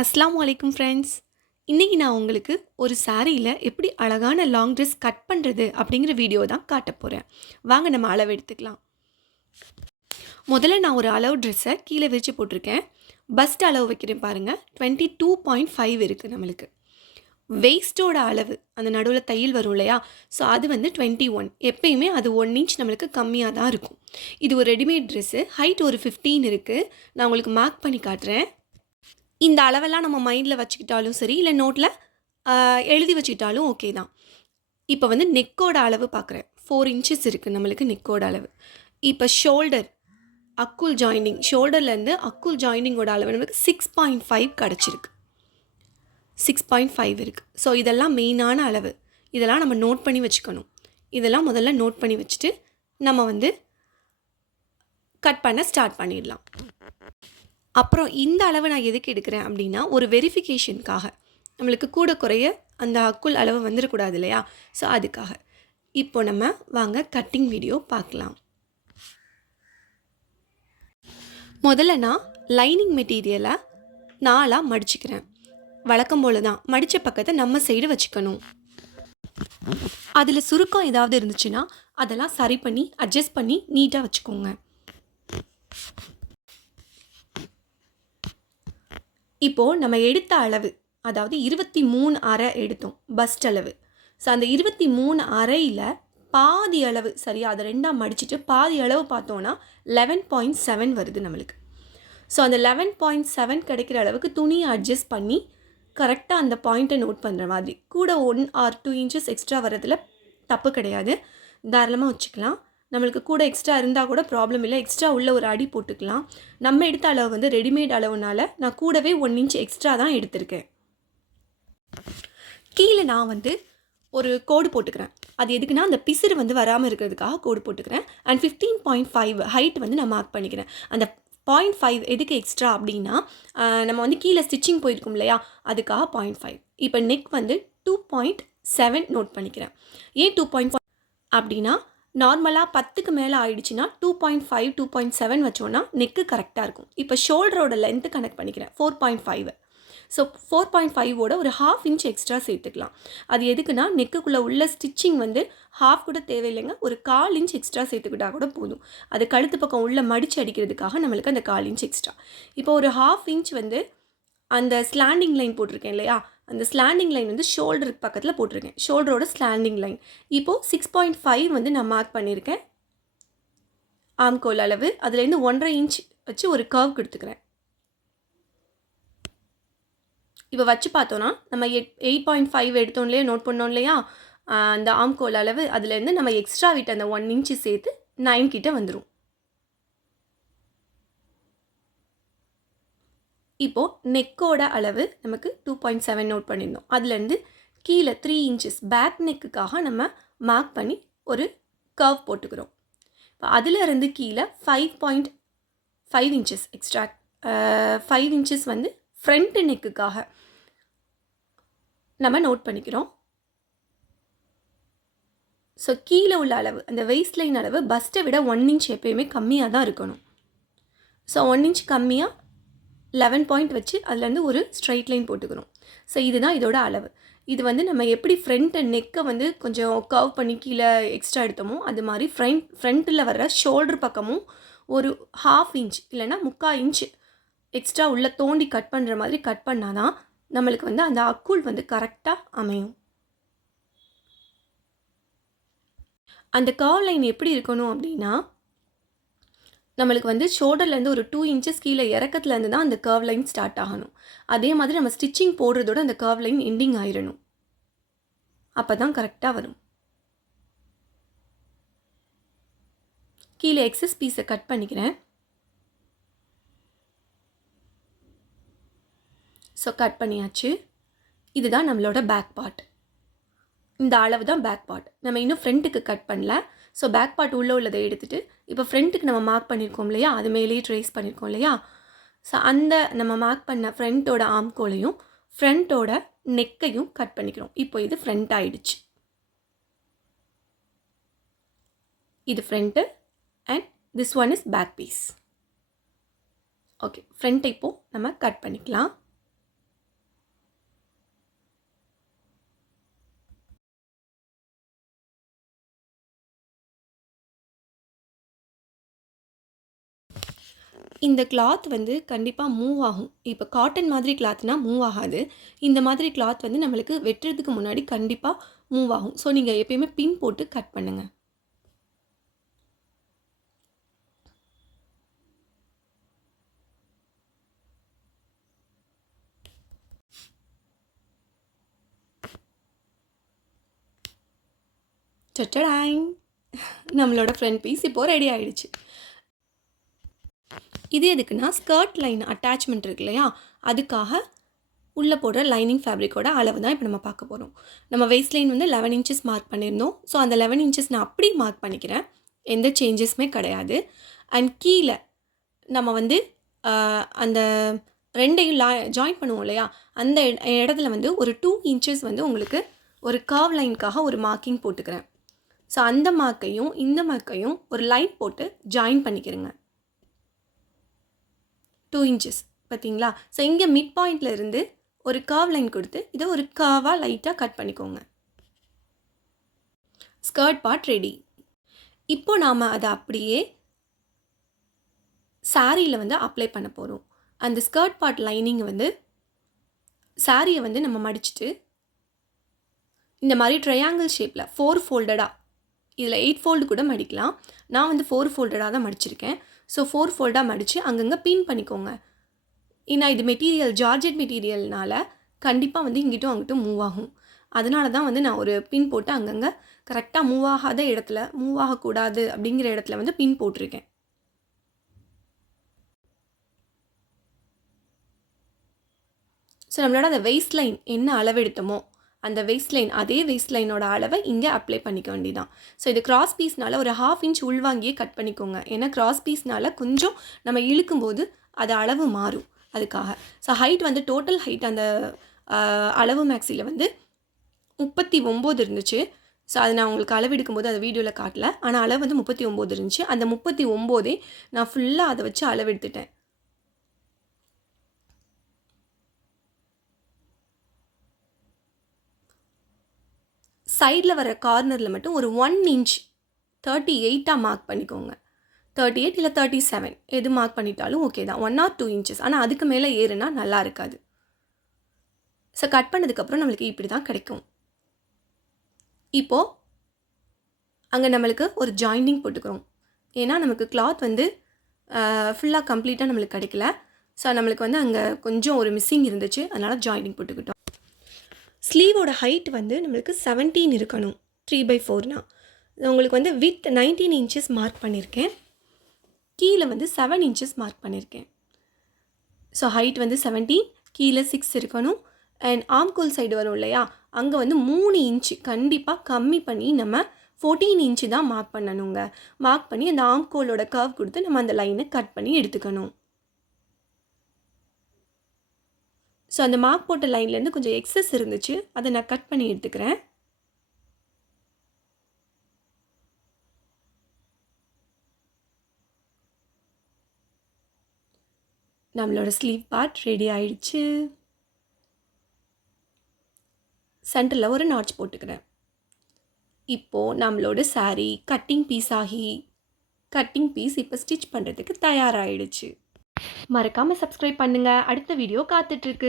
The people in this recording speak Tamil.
அஸ்ஸலாமு அலைக்கும் ஃப்ரெண்ட்ஸ். இன்றைக்கி நான் உங்களுக்கு ஒரு சாரியில் எப்படி அழகான லாங் ட்ரெஸ் கட் பண்ணுறது அப்படிங்கிற வீடியோ தான் காட்ட போகிறேன். வாங்க நம்ம அளவு எடுத்துக்கலாம். முதல்ல நான் ஒரு அளவு ட்ரெஸ்ஸை கீழே விரித்து போட்டிருக்கேன். பஸ்ட் அளவு வைக்கிறேன் பாருங்கள். 22.5 இருக்குது நம்மளுக்கு. வெயிஸ்ட்டோட அளவு அந்த நடுவில் தையல் வரும் இல்லையா, ஸோ அது வந்து 21. எப்பயுமே அது 1 இன்ச் நம்மளுக்கு கம்மியாக தான் இருக்கும். இது ஒரு ரெடிமேட் ட்ரெஸ்ஸு. ஹைட் ஒரு 15 இருக்குது. நான் உங்களுக்கு மார்க் பண்ணி காட்டுறேன். இந்த அளவெல்லாம் நம்ம மைண்டில் வச்சுக்கிட்டாலும் சரி, இல்லை நோட்டில் எழுதி வச்சுக்கிட்டாலும் ஓகே தான். இப்போ வந்து நெக்கோட அளவு பார்க்குறேன். 4 இன்ச்சஸ் இருக்குது நம்மளுக்கு நெக்கோட அளவு. இப்போ ஷோல்டர் அக்குள் ஜாயினிங், ஷோல்டர்லேருந்து அக்குள் ஜாயினிங்கோட அளவு நம்மளுக்கு 6.5 கிடச்சிருக்கு. 6.5 இருக்குது. ஸோ இதெல்லாம் மெயினான அளவு. இதெல்லாம் நம்ம நோட் பண்ணி வச்சுக்கணும். இதெல்லாம் முதல்ல நோட் பண்ணி வச்சுட்டு நம்ம வந்து கட் பண்ண ஸ்டார்ட் பண்ணிடலாம். அப்புறம் இந்த அளவு நான் எதுக்கு எடுக்கிறேன் அப்படின்னா, ஒரு வெரிஃபிகேஷனுக்காக. நம்மளுக்கு கூட குறைய அந்த அக்குள் அளவு வந்துடக்கூடாது இல்லையா, ஸோ அதுக்காக. இப்போ நம்ம வாங்க கட்டிங் வீடியோ பார்க்கலாம். முதல்ல நான் லைனிங் மெட்டீரியலை 4ஆக மடிச்சுக்கிறேன். வழக்கம் போல தான் மடித்த பக்கத்தை நம்ம சைடு வச்சுக்கணும். அதில் சுருக்கம் ஏதாவது இருந்துச்சுன்னா அதெல்லாம் சரி பண்ணி அட்ஜஸ்ட் பண்ணி நீட்டாக வச்சுக்கோங்க. இப்போது நம்ம எடுத்த அளவு, அதாவது 23.5 எடுத்தோம் பஸ்ட் அளவு. ஸோ அந்த 23.5ல் பாதி அளவு சரியா, அதை 2ஆக மடிச்சுட்டு பாதி அளவு பார்த்தோன்னா 11.7 வருது நம்மளுக்கு. ஸோ அந்த 11.7 கிடைக்கிற அளவுக்கு துணியை அட்ஜஸ்ட் பண்ணி கரெக்டாக அந்த பாயிண்ட்டை நோட் பண்ணுற மாதிரி. கூட 1 or 2 இன்ச்சஸ் எக்ஸ்ட்ரா வர்றதில் தப்பு கிடையாது, தாராளமாக வச்சுக்கலாம். நம்மளுக்கு கூட எக்ஸ்ட்ரா இருந்தால் கூட ப்ராப்ளம் இல்லை. எக்ஸ்ட்ரா உள்ள ஒரு அடி போட்டுக்கலாம். நம்ம எடுத்த அளவு வந்து ரெடிமேட் அளவுனால நான் கூடவே 1 இன்ச் எக்ஸ்ட்ரா தான் எடுத்திருக்கேன். கீழே நான் வந்து ஒரு கோடு போட்டுக்கிறேன். அது எதுக்குன்னா, அந்த பிசுறு வந்து வராமல் இருக்கிறதுக்காக கோடு போட்டுக்கிறேன். அண்ட் 15.5 ஹைட் வந்து நான் மார்க் பண்ணிக்கிறேன். அந்த 0.5 எதுக்கு எக்ஸ்ட்ரா அப்படின்னா, நம்ம வந்து கீழே ஸ்டிச்சிங் போயிருக்கும் இல்லையா, அதுக்காக 0.5. இப்போ நெக் வந்து 2.7 நோட் பண்ணிக்கிறேன். ஏன் 2.5 அப்படின்னா, நார்மலாக 10க்கு மேலே ஆயிடுச்சுன்னா 2.5 2.7 வச்சோன்னா நெக்கு கரெக்டாக இருக்கும். இப்போ ஷோல்டரோட லென்த்து கனெக்ட் பண்ணிக்கிறேன் 4.5. ஸோ 4.5ஓட ஒரு 1/2 இன்ச் எக்ஸ்ட்ரா சேர்த்துக்கலாம். அது எதுக்குன்னா, நெக்குக்குள்ளே உள்ள ஸ்டிச்சிங் வந்து ஹாஃப் கூட தேவையில்லைங்க, ஒரு 1/4 இன்ச் எக்ஸ்ட்ரா சேர்த்துக்கிட்டா கூட போதும். அது கழுத்து பக்கம் உள்ள மடித்து அடிக்கிறதுக்காக நம்மளுக்கு அந்த 1/4 இன்ச் எக்ஸ்ட்ரா. இப்போ ஒரு 1/2 இன்ச் வந்து அந்த ஸ்லாண்டிங் லைன் போட்டிருக்கேன் இல்லையா, அந்த ஸ்லாண்டிங் லைன் வந்து ஷோல்டருக்கு பக்கத்தில் போட்டிருக்கேன். ஷோல்டரோட ஸ்லாண்டிங் லைன். இப்போது 6.5 வந்து நான் மார்க் பண்ணியிருக்கேன் ஆம்கோல் அளவு. அதுலேருந்து 1.5 இன்ச் வச்சு ஒரு கர்வ் கொடுத்துக்கிறேன். இப்போ வச்சு பார்த்தோன்னா நம்ம 8.5 எடுத்தோம் இல்லையா, நோட் பண்ணோம் இல்லையா, அந்த ஆம்கோல் அளவு. அதுலேருந்து நம்ம எக்ஸ்ட்ரா விட்டு அந்த 1 இன்ச்சு சேர்த்து 9 கிட்ட வந்துடும். இப்போது நெக்கோட அளவு நமக்கு 2.7 நோட் பண்ணியிருந்தோம். அதுலேருந்து கீழே 3 இன்ச்சஸ் பேக் நெக்குக்காக நம்ம மார்க் பண்ணி ஒரு கர்வ் போட்டுக்கிறோம். இப்போ அதிலிருந்து கீழே 5.5 இன்ச்சஸ் எக்ஸ்ட்ரா, 5 இன்ச்சஸ் வந்து ஃப்ரண்ட் நெக்குக்காக நம்ம நோட் பண்ணிக்கிறோம். ஸோ கீழே உள்ள அளவு, அந்த வெயிஸ்ட் லைன் அளவு பஸ்ட்டை விட 1 இன்ச் எப்பயுமே கம்மியாக தான் இருக்கணும். ஸோ 1 இன்ச் கம்மியாக 11 பாயிண்ட் வச்சு அதுலேருந்து ஒரு ஸ்ட்ரைட் லைன் போட்டுக்கிறோம். ஸோ இதுதான் இதோட அளவு. இது வந்து நம்ம எப்படி ஃப்ரண்ட் அண்ட் நெக்கை வந்து கொஞ்சம் கர்வ் பண்ணி கீழே எக்ஸ்ட்ரா எடுத்தோமோ, அது மாதிரி ஃப்ரண்ட்டில் வர்ற ஷோல்டர் பக்கமும் ஒரு 1/2 இன்ச் இல்லைன்னா 3/4 இன்ச் எக்ஸ்ட்ரா உள்ள தோண்டி கட் பண்ணுற மாதிரி கட் பண்ணால் தான் நம்மளுக்கு வந்து அந்த அக்குள் வந்து கரெக்டாக அமையும். அந்த கர்வ் லைன் எப்படி இருக்கணும் அப்படின்னா, நம்மளுக்கு வந்து ஷோல்டர்லேருந்து ஒரு 2 இன்ச்சஸ் கீழே இறக்கத்துலேருந்து தான் அந்த கர்வ் லைன் ஸ்டார்ட் ஆகணும். அதே மாதிரி நம்ம ஸ்டிச்சிங் போடுறதோட அந்த கர்வ் லைன் எண்டிங் ஆயிடணும். அப்போ தான் கரெக்டாக வரும். கீழே எக்ஸஸ் பீஸை கட் பண்ணிக்கிறேன். ஸோ கட் பண்ணியாச்சு. இதுதான் நம்மளோட பேக் பார்ட். இந்த அளவு தான் பேக் பார்ட். நம்ம இன்னும் ஃப்ரண்ட்டுக்கு கட் பண்ணல. ஸோ பேக் பார்ட் உள்ளே உள்ளதை எடுத்துகிட்டு இப்போ ஃப்ரண்ட்டுக்கு நம்ம மார்க் பண்ணியிருக்கோம் இல்லையா, அது மேலேயே ட்ரேஸ் பண்ணியிருக்கோம் இல்லையா, ஸோ அந்த நம்ம மார்க் பண்ண ஃப்ரண்ட்டோட ஆம்கோலையும் ஃப்ரண்ட்டோட நெக்கையும் கட் பண்ணிக்கிறோம். இப்போ இது ஃப்ரண்ட் ஆயிடுச்சு. இது front and this one is back piece. Okay, front இப்போது நம்ம கட் பண்ணிக்கலாம். இந்த கிளாத் வந்து கண்டிப்பாக மூவ் ஆகும். இப்போ காட்டன் மாதிரி கிளாத்னா மூவ் ஆகாது. இந்த மாதிரி கிளாத் வந்து நம்மளுக்கு வெட்டுறதுக்கு முன்னாடி கண்டிப்பாக மூவ் ஆகும். ஸோ நீங்கள் எப்பயுமே பின் போட்டு கட் பண்ணுங்க. சட்டடாய்! நம்மளோட ஃப்ரண்ட் பீஸ் இப்போது ரெடி ஆயிடுச்சு. இது எதுக்குன்னா ஸ்கர்ட் லைன் அட்டாச்மெண்ட் இருக்கு இல்லையா, அதுக்காக உள்ளே போடுற லைனிங் ஃபேப்ரிக்கோட அளவு தான் இப்போ நம்ம பார்க்க போகிறோம். நம்ம வெயிஸ்ட் லைன் வந்து 11 இன்ச்சஸ் மார்க் பண்ணியிருந்தோம். ஸோ அந்த 11 இன்ச்சஸ் நான் அப்படியே மார்க் பண்ணிக்கிறேன். எந்த சேஞ்சஸுமே கிடையாது. அண்ட் கீழே நம்ம வந்து அந்த ரெண்டையும் ஜாயின் பண்ணுவோம் இல்லையா, அந்த இடத்துல வந்து ஒரு 2 இன்ச்சஸ் வந்து உங்களுக்கு ஒரு கர்வ் லைனுக்காக ஒரு மார்க்கிங் போட்டுக்கிறேன். ஸோ அந்த மார்க்கையும் இந்த மார்க்கையும் ஒரு லைன் போட்டு ஜாயின் பண்ணிக்கிறேங்க. 2 இன்ச்சஸ் பார்த்தீங்களா? ஸோ இங்கே மிட் பாயிண்டில் இருந்து ஒரு கர்வ் லைன் கொடுத்து இதை ஒரு கர்வாக லைட்டாக கட் பண்ணிக்கோங்க. Skirt part ready. இப்போ நாம் அதை அப்படியே சாரியில் வந்து அப்ளை பண்ண போகிறோம். அந்த ஸ்கர்ட் பார்ட் லைனிங் வந்து சாரியை வந்து நம்ம மடிச்சுட்டு இந்த மாதிரி ட்ரையாங்கிள் ஷேப்பில் 4 ஃபோல்டடாக, இதில் 8 ஃபோல்டு கூட மடிக்கலாம். நான் வந்து 4 ஃபோல்டடாக தான் மடிச்சிருக்கேன். ஸோ 4 ஃபோல்டாக மடித்து அங்கங்கே பின் பண்ணிக்கோங்க. ஏன்னா இது மெட்டீரியல் ஜார்ஜெட் மெட்டீரியல்னால கண்டிப்பாக வந்து இங்கிட்டும் அங்கிட்டும் மூவ் ஆகும். அதனால தான் வந்து நான் ஒரு பின் போட்டு அங்கங்கே கரெக்டாக மூவ் ஆகாத இடத்துல, மூவ் ஆகக்கூடாது அப்படிங்கிற இடத்துல வந்து பின் போட்டிருக்கேன். ஸோ நம்மளோட அந்த வெயிஸ்ட் லைன் என்ன அளவு எடுத்தோமோ அந்த வெயிஸ்ட் லைன், அதே வெயிஸ்ட் லைனோட அளவை இங்கே அப்ளை பண்ணிக்க வேண்டியதான். ஸோ இது கிராஸ் பீஸ்னால் ஒரு 1/2 இன்ச் உள்வாங்கியே கட் பண்ணிக்கோங்க. ஏன்னா கிராஸ் பீஸ்னால் கொஞ்சம் நம்ம இழுக்கும்போது அது அளவு மாறும், அதுக்காக. ஸோ ஹைட் வந்து டோட்டல் ஹைட் அந்த அளவு மேக்ஸியில் வந்து 39 இருந்துச்சு. ஸோ அது நான் உங்களுக்கு அளவு எடுக்கும்போது அதை வீடியோவில் காட்டல. ஆனால் அளவு வந்து 39 இருந்துச்சு. அந்த 39 நான் ஃபுல்லாக அதை வச்சு அளவு எடுத்துட்டேன். சைடில் வர கார்னரில் மட்டும் ஒரு 1 இன்ச் 38 மார்க் பண்ணிக்கோங்க. 38 இல்லை 37 எது மார்க் பண்ணிட்டாலும் ஓகே தான். 1 or 2 இன்ச்சஸ். ஆனால் அதுக்கு மேலே ஏறுனா நல்லா இருக்காது. ஸோ கட் பண்ணதுக்கப்புறம் நம்மளுக்கு இப்படி தான் கிடைக்கும். இப்போது அங்கே நம்மளுக்கு ஒரு ஜாயிண்டிங் போட்டுக்கிறோம். ஏன்னா நமக்கு கிளாத் வந்து ஃபுல்லாக கம்ப்ளீட்டாக நம்மளுக்கு கிடைக்கல. ஸோ நம்மளுக்கு வந்து அங்கே கொஞ்சம் ஒரு மிஸ்ஸிங் இருந்துச்சு, அதனால் ஜாயிண்டிங் போட்டுக்கிட்டோம். ஸ்லீவோட ஹைட் வந்து நம்மளுக்கு 17 இருக்கணும். 3/4னா உங்களுக்கு வந்து வித் 19 இன்ச்சஸ் மார்க் பண்ணியிருக்கேன். கீழே வந்து 7 இன்ச்சஸ் மார்க் பண்ணியிருக்கேன். ஸோ ஹைட் வந்து 17, கீழே 6 இருக்கணும். அண்ட் ஆம்கோல் சைடு வரும் இல்லையா, அங்கே வந்து 3 இன்ச்சு கண்டிப்பாக கம்மி பண்ணி நம்ம 14 இன்ச்சு தான் மார்க் பண்ணணுங்க. மார்க் பண்ணி அந்த ஆம்கோலோட கர்வ் கொடுத்து நம்ம அந்த லைனை கட் பண்ணி எடுத்துக்கணும். ஸோ அந்த மார்க் போட்ட லைன்லேருந்து கொஞ்சம் எக்ஸஸ் இருந்துச்சு, அதை நான் கட் பண்ணி எடுத்துக்கிறேன். நம்மளோட ஸ்லீவ் பார்ட் ரெடி ஆயிடுச்சு. சென்டரில் ஒரு நாட்ச் போட்டுக்கிறேன். இப்போது நம்மளோட சாரீ கட்டிங் பீஸ் ஆகி கட்டிங் பீஸ் இப்போ ஸ்டிச் பண்ணுறதுக்கு தயாராகிடுச்சு. மறக்காமல் சப்ஸ்கிரைப் பண்ணுங்கள். அடுத்த வீடியோ காத்துட்ருக்கு.